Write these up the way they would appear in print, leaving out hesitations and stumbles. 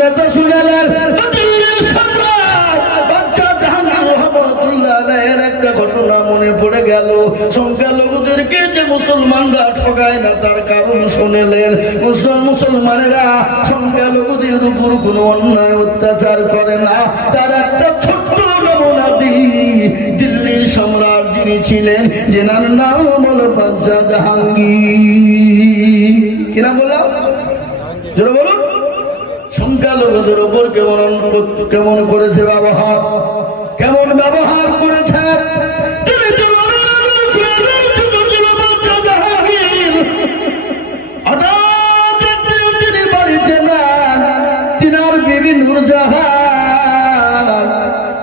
নেতা শুনেলেন বাদশাহ জাহাঙ্গীর রহমতুল্লাহ আলাইহির একটা ঘটনা মনে পড়ে গেল। সংখ্যালঘুদেরকে যে মুসলমানরা ঠকায় না তার কারণ শুনেলেন। মুসলমানেরা সংখ্যালঘুদের উপর কোনো অন্যায় অত্যাচার করে না। তার একটা ছোট্ট নমুনা দিল্লির সম্রাট যিনি ছিলেন, যেনার নাম হলো বাদশাহ জাহাঙ্গীর। কিনা বললাম জোরে বলুন। সংখ্যালঘুদের উপর কেমন করেছে ব্যবহার, কেমন ব্যবহার করেছে। তিনি বাড়িতে না, তিনার বিবি নূরজাহান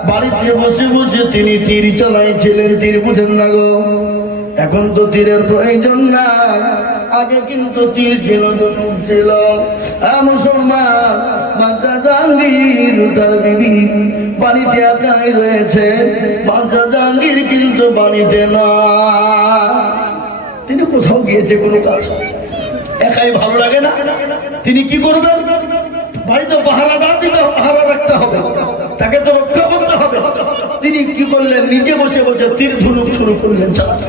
বাড়িতে বসে বসে তিনি তীর চালাইছিলেন। তীর বুঝেন না গো, এখন তো তীরের প্রয়োজন না, আগে কিন্তু তীর ছিল, ধনুক ছিল। মুসলমান বাদশাহ জাহাঙ্গীর তার বিবি বাড়িতে একাই রয়েছে, বাদশাহ জাহাঙ্গীর কিন্তু বাড়িতে না। তিনি কোথাও গিয়েছে কোনো কাজ, একাই ভালো লাগে না। তিনি কি করবেন? বাড়িতে পাহারাদার দিতে, পাহারা রাখতে হবে, তাকে তো রক্ষা করতে হবে। তিনি কি করলেন? নিজে বসে বসে তীর ধনুক শুরু করলেন চালাতে।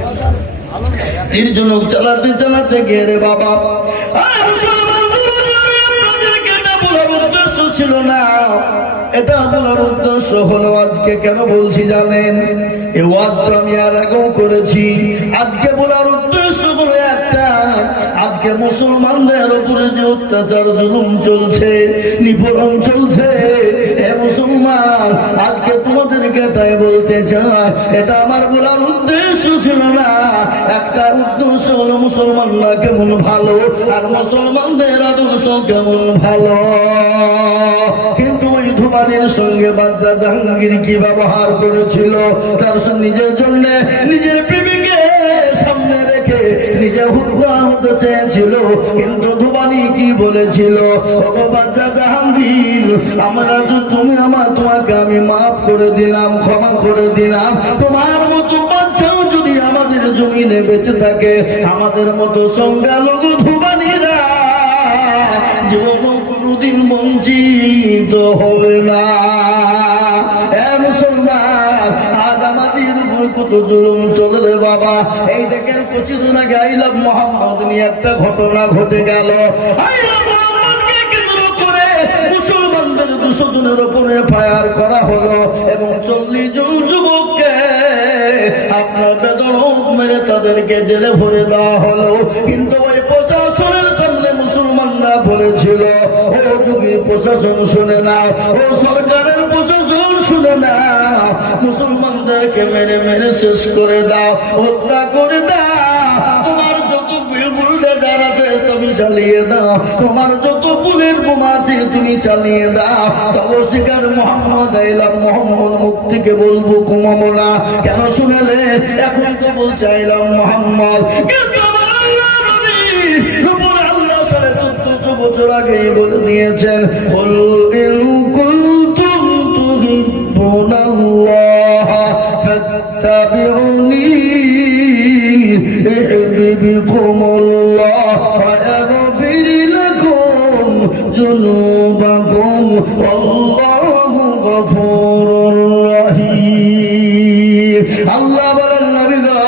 তীর ধনুক চালাতে চালাতে গিয়ে রে বাবা, ছিল না, এটা বলার উদ্দেশ্য হলো আজকে কেন বলছি জানেন? এই ওয়াজটা আমি আর আগেও করেছি। আজকে বলার উদ্দেশ্য হলো একটা, আজকে মুসলমানদের উপরে যে অত্যাচার জুলুম চলছে, নিপীড়ন চলছে, হে মুসলমান, আজকে তোমাদেরকে তাই বলতে চাই, এটা আমার বলার উদ্দেশ্য ছিল না। একটা উদ্দেশ্য হলো মুসলমানরা কেমন ভালো আর মুসলমানদের আদর্শ কেমন ভালো। কিন্তু ওই ধুমারির সঙ্গে বাদশাহ জাহাঙ্গীর কি ব্যবহার করেছিল? তার নিজের জন্য নিজের প্রেমিকে সামনে রেখে নিজে হুদা হতে চেয়েছিল। কিন্তু ধুমারি কি বলেছিল? ওগো বাদশাহ জাহাঙ্গীর, আমরা তো তুমি তোমাকে আমি মাফ করে দিলাম, ক্ষমা করে দিলাম। তোমার মতো বাচ্চাও যদি আমাদের জমিনে বেঁচে থাকে, আমাদের মতো সংখ্যালঘু ধুমারিরা জীবন কোনদিন বঞ্চিত হবে না। মুসলমান, আজ আমাদের উপর কত জুলুম চলে রে বাবা। এই দেখেন কিছুদিন আগে আই লাভ মোহাম্মদ নিয়ে একটা ঘটনা ঘটে গেল। আই লাভ মোহাম্মদকে কেন্দ্র করে মুসলমানদের 200 জনের উপরে ফায়ার করা হলো এবং 40 জন যুবককে আপনার বেদরত মেরে তাদেরকে জেলে ভরে দেওয়া হলো। কিন্তু ওই প্রশাসনের সামনে মুসলমানরা বলেছিল, ও যুগের প্রশাসন শুনে না, ও সরকারের প্রশাসন শুনে না, মুসলমানদেরকে মেরে মেরে শেষ করে দাও, হত্যা করে দাও। তোমার যত বুলডোজার আছে তুমি চালিয়ে দাও, তোমার যত বুলেট বোমা আছে তুমি চালিয়ে দাও। তবে শিকার মোহাম্মদ আইলাম মোহাম্মদ মুক্তিকে বলবো কমাবো না। কেন শুনেলে? এখন তো বলছে আইলাম মোহাম্মদ, কিন্তু বছর আগেই বলে দিয়েছেন, বল ইন কুনতুম তুহিব্বুনাল্লাহ ফাত্তাবিউনি ইউহিব্বুকুমুল্লাহ ওয়া ইয়াগফির লাকুম যুনুবাকুম ওয়াল্লাহু গফুরুর রহিম। আল্লাহ বলেন, নবী গো,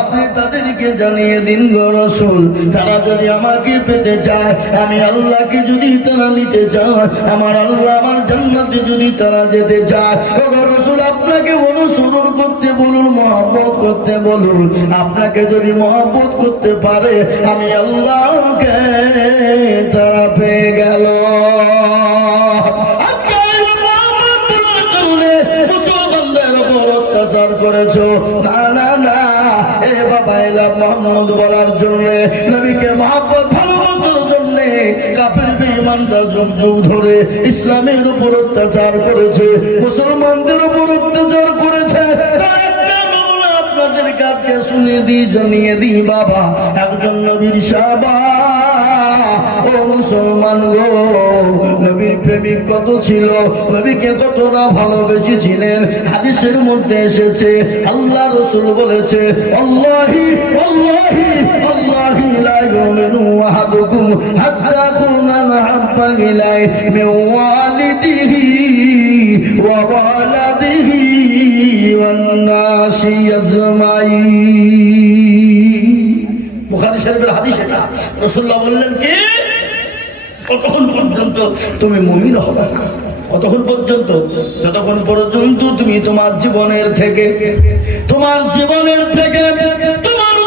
আপনি তাদেরকে জানিয়ে দিন গো রাসূল, তারা যদি আমাকে পেতে চায়, আমি আল্লাহকে যদি তারা নিতে চায়, আমার আল্লাহ আমার জান্নাতে যদি তারা যেতে চায়, ও গো রাসূল আপনাকে অনুসরণ করতে বলুন, মহব্বত করতে বলুন। আপনাকে যদি মহব্বত করতে পারে, আমি আল্লাহকে তারা পেয়ে গেল। মুসলমানদের উপর অত্যাচার করেছো, না না না, এ বাবা এলাম মোহাম্মদ বলার জন্য, নবীকে মহব্বত ভালোবাসার জন্য কাফের বেঈমানরা যুগ যুগ ধরে ইসলামের উপর অত্যাচার করেছে, মুসলমানদের উপর অত্যাচার করেছে। আপনাদের কাছে শুনে দিই, জানিয়ে দিই বাবা, একজন নবীর সাহাবা ও মুসলমান গো, নবীর প্রেমিক কত ছিল, নবীকে কতটা ভালোবেসেছিলেন। হাদিসের মধ্যে এসেছে আল্লাহ রাসূল বলেছে, আল্লাহি আল্লাহি আল্লাহি লা ইউমিনু আহাদুকুম হাত্তা কুনা মাহাব্বা ইলাই মিন ওয়ালিদিহি ওয়া ওয়ালাদিহি ওয়ান নাসি আজমাইন। বুখারী শরীফের হাদিস এটা। রাসূলুল্লাহ বললেন কি, কতক্ষণ পর্যন্ত তুমি মুমিন হবে না? কতক্ষণ পর্যন্ত? যতক্ষণ পর্যন্ত তুমি তোমার জীবনের থেকে তোমার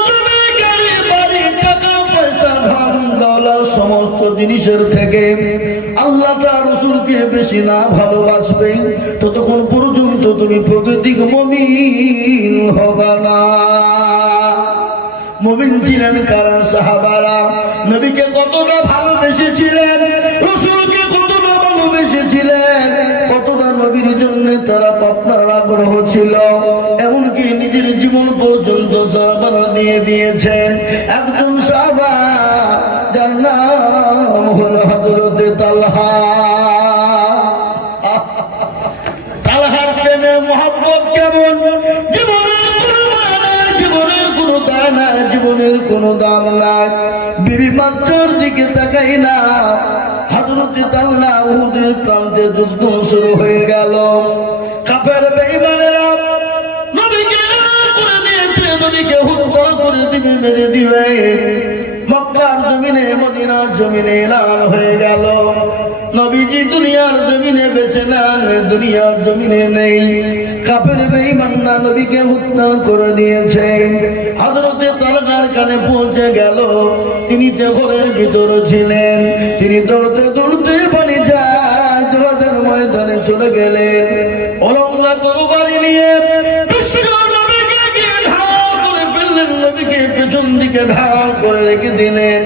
জমি, গাড়ি, বাড়ি, টাকা পয়সা, ধন দৌলত সমস্ত জিনিসের থেকে আল্লাহ তার রাসূলকে বেশি না ভালোবাসবে, ততক্ষণ পর্যন্ত তুমি প্রকৃতিক মুমিন হবে না। মুমিন ছিলেন কারা? সাহাবারা। নবীকে কতটা ভালোবেসেছিলেন, রাসূলকে কতটা ভালোবেসেছিলেন, কতটা নবীর জন্য তারা আপনার আগ্রহ ছিল, এমনকি নিজের জীবন পর্যন্ত সাহাবারা দিয়ে দিয়েছেন। একজন সাহাবা যার নাম হলো হযরতে তালহা। তালহার প্রেমে মহব্বত কেমন! জীবনের কোনো দাম নাই। বিবি বাচ্চার দিকে তাকাই না। হযরতে তালহা উহুদের প্রান্তে যুদ্ধ শুরু হয়ে গেল। কাফের বেঈমানেরা নবীকে করে দিয়েছে, নবীকে হত্যা করে দিবে, মেরে দিবে। মক্কার জমিনে, মদিনার জমিনে এলান হয়ে গেল, নবীজি দুনিয়ার জমিনে বেঁচে নেন, দুনিয়ার জমিনে নেই। কাফের বেঈমানরা নবীকে হত্যা করে দিয়েছে। হযরতে তালহার কানে পৌঁছে গেল, তিনি তো ঘরের ভিতরে ছিলেন। তিনি দৌড়তে দৌড়তে পানি যায় জোহাদের ময়দানে চলে গেলেন। অলঙ্ঘা তরবারি নিয়ে বিশ্ব নবীকে গিয়ে ঢাল করে ফেললেন, নবীকে পেছন দিকে ঢাল করে রেখে দিলেন।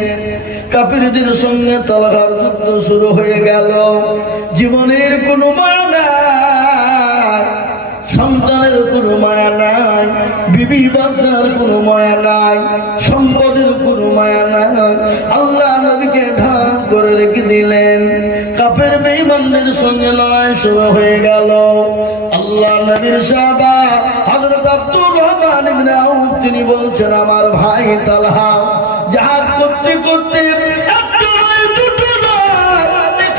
কাফিরদের সঙ্গে তালহার যুদ্ধ শুরু হয়ে গেল। জীবনের কোনো মায়া নাই, সন্তানের কোনো মায়া নাই, বিবি বাচ্চার কোনো মায়া নাই, সম্পদের কোনো মায়া নাই। আল্লাহ নবীকে ঢাল করে রেখে দিলেন। কাফের বেঈমানদের সঙ্গে লড়াই শুরু হয়ে গেল। আল্লাহ নবীর সাহাবা হযরত আব্দুর রহমান ইবনে আউফ তিনি বলছেন, আমার ভাই তালহা জিহাদ করতে করতে একটা নয়, দুটো নয়,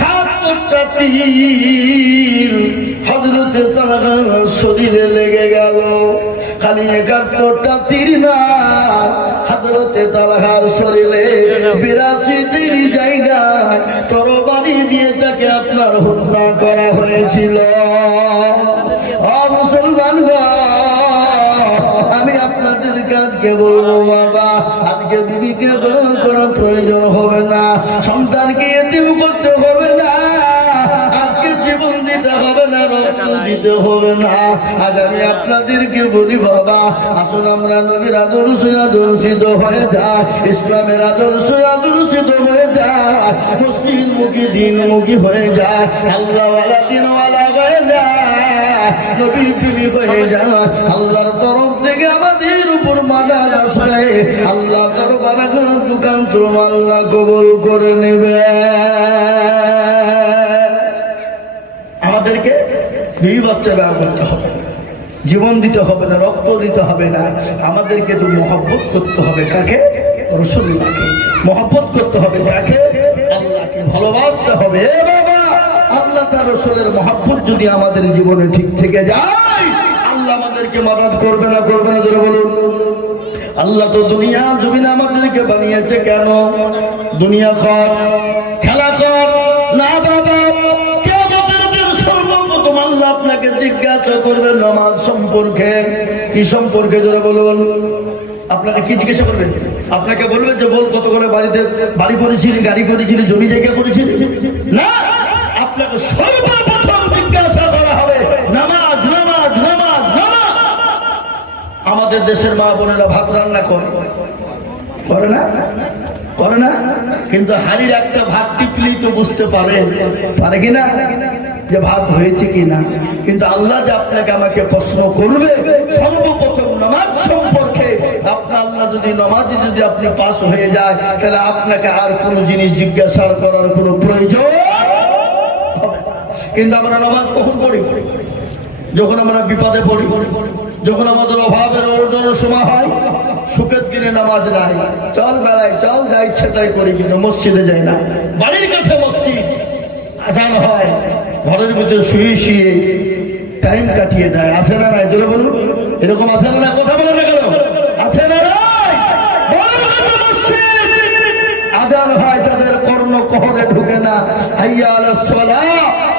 ৭১টা তীর হযরতে তালহার শরীরে লেগে গেল। খালি ৭১টা তীর না, হযরতে তালহার শরীরে ৮২টি জায়গায় তরবারি দিয়ে তাকে আপনার হত্যা করা হয়েছিল। ও মুসলমান গো, আমি আপনাদের কাজকে বলবো, বাবা আজকে বিবিকে দোয়া করার প্রয়োজন হবে না, সন্তানকে এতিম করতে হবে না, আজকে জীবন দিতে হবে না, রক্ত দিতে হবে না। আজ আমি আপনাদেরকে বলি, বাবা আসুন আমরা নবীর আদর্শে আদর্শিত হয়ে যায়, ইসলামের আদর্শে আদর্শিত হয়ে যায়, মসজিদমুখী দিনমুখী হয়ে যায়, আল্লাহওয়ালা দিনওয়ালা হয়ে যায়, নবীর প্রেমিক হয়ে যায়। আল্লাহর তরফ থেকে আমাদের উপর মাদাদ আসবে। আল্লাহ দরবারে দোকান তোমার আল্লাহ কবুল করে নেবে। আমাদেরকে বিবি বাচ্চা ব্যবহার করতে হবে, জীবন দিতে হবে না, রক্ত দিতে হবে না। আমাদেরকে তো মহব্বত করতে হবে। কাকে? রাসূলুল্লাহকে। মহব্বত করতে হবে কাকে? আল্লাহকে ভালোবাসতে হবে। এ বাবা, আল্লাহ তার রাসূলের মহব্বত যদি আমাদের জীবনে ঠিক থেকে যায়, আল্লাহ আমাদেরকে মাদাদ করবে না, করবে না? জোরে বলুন। আল্লাহ তো দুনিয়া জমিনে আমাদেরকে বানিয়েছে কেন? দুনিয়া কর, খেলা কর না বাবা। সর্বপ্রথম আল্লাহ আপনাকে জিজ্ঞাসা করবে নামাজ সম্পর্কে। কি সম্পর্কে? জোরে বলুন। আপনাকে কি জিজ্ঞাসা করবেন? আপনাকে বলবে যে বল কত করে বাড়িতে বাড়ি করেছিলি, গাড়ি করেছিলি, জমি জায়গা করেছিলি? না, আপনাকে সর্বপ্রথম জিজ্ঞাসা করা হবে নামাজ, নামাজ, নামাজ, নামাজ। আমাদের দেশের মা বোনেরা ভাত রান্না করে না? করে না? কিন্তু হাড়ির একটা ভাত টিপলেই তো বুঝতে পারে কিনা যে ভাত হয়েছে কিনা। কিন্তু আল্লাহ যে আপনাকে আমাকে প্রশ্ন করবে সর্বপ্রথম নামাজ সম্পর্কে, আপনার আল্লাহ যদি নামাজে যদি আপনি পাস হয়ে যায়, তাহলে আপনাকে আর কোনো জিনিস জিজ্ঞাসা করার কোনো প্রয়োজন হবে না। কিন্তু আমরা নামাজ কখন পড়ি? যখন আমরা বিপদে পড়ি, যখন আমাদের অভাবের অর্জনের সময় হয়। সুখের দিনে নামাজ নাই, চল বেড়াই, চল যা ইচ্ছে তাই করি, কিন্তু মসজিদে যাই না। বাড়ির কাছে মসজিদ, আজান হয়, ঘরের ভিতরে শুয়ে শুয়ে টাইম কাটিয়ে দেয়। আছে না নাই? জোরে বলুন, এরকম আছে না? কথা বলে না কেন? আছে না? আজান হয়, তাদের কর্ণ কহরে ঢুকে না। হাইয়া আলাস সালাহ,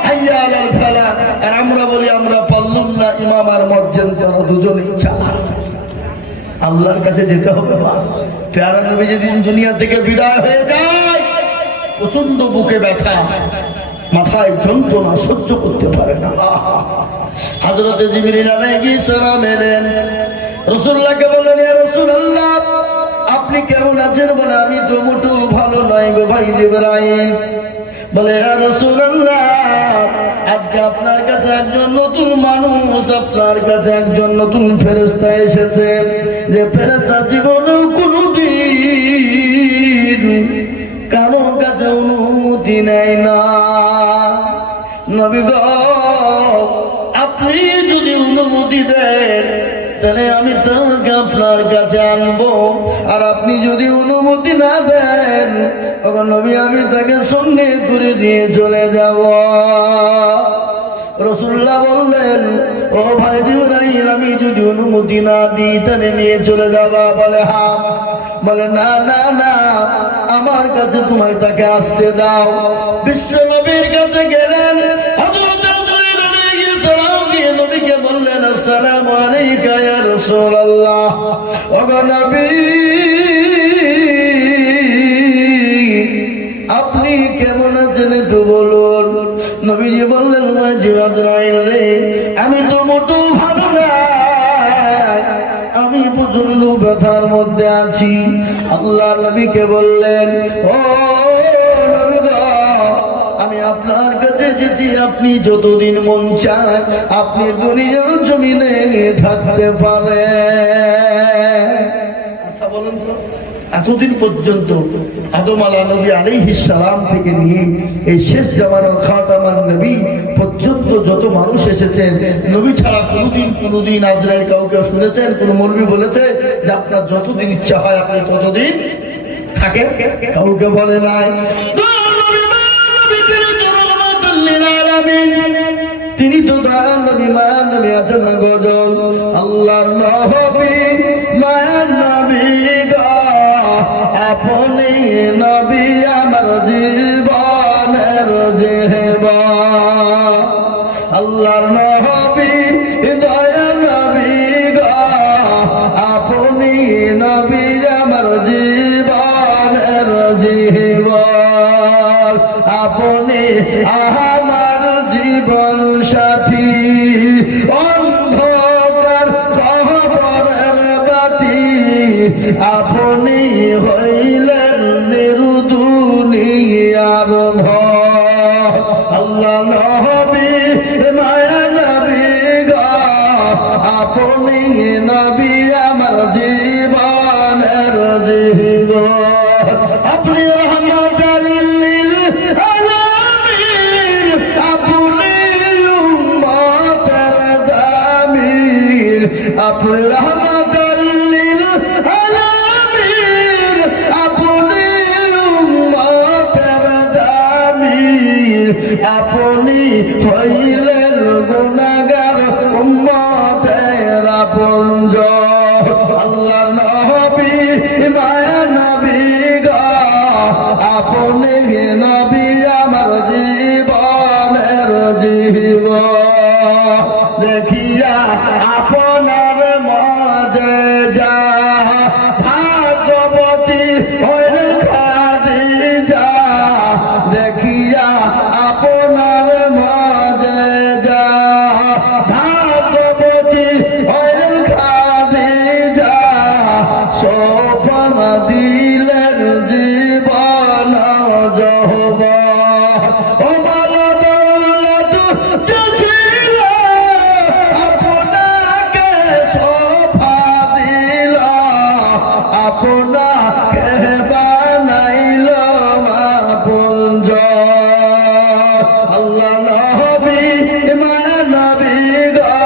হাইয়া আলাল ফালাহ। আর আমরা বলি আমরা পারলাম না, ইমাম আর মুয়াজ্জিন তারা দুজনেই চালা। আল্লাহর কাছে যেতে হবে। প্যারা নবী যেদিন দুনিয়া থেকে বিদায় হয়ে যায়, প্রচন্ড বুকে ব্যথা, মাথায় যন্ত্রণা সহ্য করতে পারে না। হযরত জিবরিল আলাইহিস সালাম এলেন, রাসূলুল্লাহকে বললেন, ইয়া রাসূলুল্লাহ আপনি কেমন আছেন? বলে আমি তো মোটেও ভালো নই গো ভাই জিবরাইল। বলে ইয়া রাসূলুল্লাহ আজকে আপনার কাছে একজন নতুন মানুষ, আপনার কাছে একজন নতুন ফেরেশতা এসেছে, যে ফেরেশতা জীবনেও কোনোদিন কারো কাছে অনুমতি নেয় না। নবী গো আপনি যদি অনুমতি দেন, তাহলে আমি তাকে আপনার কাছে আনবো। আর আপনি যদি অনুমতি না দেন, তখন নবী আমি তাকে সঙ্গে করে নিয়ে চলে যাব। রাসূলুল্লাহ বললেন, ও ভাই জিবরাইল আমি যদি অনুমতি না দিই তাহলে নিয়ে চলে যাবা? বলে হ্যাঁ। বলে না না না, আমার কাছে তোমার তাকে আসতে দাও। বিশ্ব নবীর কাছে গেলেন, হযরত জিবরাইল আলাইহিস সালাম গিয়ে নবীকে বললেন, আসসালামু আলাইকা ইয়া রাসূলুল্লাহ। ও নবী আপনি কেমন আছেন একটু বলুন। নবীজি বললেন, জিবরাইল রে আমি তো মোটেও ভালো না, আমি প্রচন্ড ব্যথার মধ্যে আছি। আল্লাহ নবীকে বললেন, ও নবী গো আমি আপনার কাছে যেতে, আপনি যতদিন মন চায় আপনি দুনিয়ার জমিনে থাকতে পারেন। আচ্ছা বলুন তো, এতদিন পর্যন্ত আদম নবী আলাইহিস সালাম থেকে নিয়ে এই শেষ জামানার খাতামান নবী পর্যন্ত যত মানুষ এসেছেন, নবী ছাড়া কোনোদিন আজরাইল কাউকে শুনেছেন? কোন মৌলবী বলেছে যে আপনার যতদিন ইচ্ছা হয় আপনি ততদিন থাকেন? কাউকে বলে নাই। তিনি তো দয়ার নবী, মায়ার নবী আছেন না গজল। আল্লাহর নবী মায়ার নবী গো, আপনি নবী আমার জীবনের জীবন। আল্লাহর নবী দয়ার নবী গো, আপনি নবী আমার জীবনের জীবন। আপনি আমার জীবন সাথী, অন্ধকার কবরের বাতি, আপনি হইলেন নিরুদুনিয়ার ধন। আল্লাহ নবী মায়া নবী গো, আপনি নবী আমার জীবনের জীবন। আপনি রহমাতুল লিল আলামিন, আপনি উম্মতের জামিল। আপনি রহমাতুল লিল আলামিন, আপনি উম্মতের জামিল। আপনি হইলেন গুনাহগার উম্মতের আপনজন। আল্লাহ নবী মায়া নবী গো, আপনি নবী আমার জীবনের জীবন। দেখিয়া আপনার মজেজা, ভাগবতী হইলেন খাদিজা। দেখিয়া আপনার মজেজা, ভাগবতী হইলেন খাদিজা। সোপান দিলেন জীবন যৌবন। ও মালা দৌলত ছিল আপনাকে আল্লাহ নবী মায়া নবী গো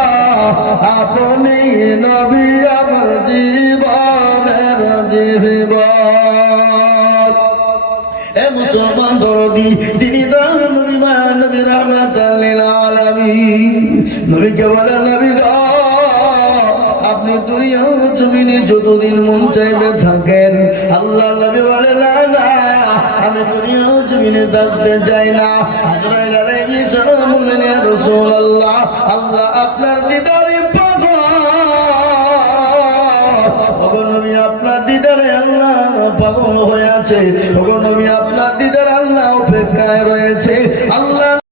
আপনি নবী আমার জীবনের জীবন। এ মুসলমান দরদি তিনি নবী মায়া নবী রাহমাতাল লিল আলামিন। নবীকে বলে নবী গো আপনি দুনিয়া জমিনে যতদিন মন চাইবে থাকেন। আল্লাহ নবী বলে না না আমি দুনিয়া জমিনে থাকতে চাই না। আজরাইল আলাইহিস সালাম বললেন ইয়া রাসূলুল্লাহ আল্লাহ আপনার দিদারে পাগল। ওগো নবী আপনার দিদারে আল্লাহ পাগল হয়ে আছে। ওগো নবী আপনার দিদারে আল্লাহ অপেক্ষায় রয়েছে। আল্লাহ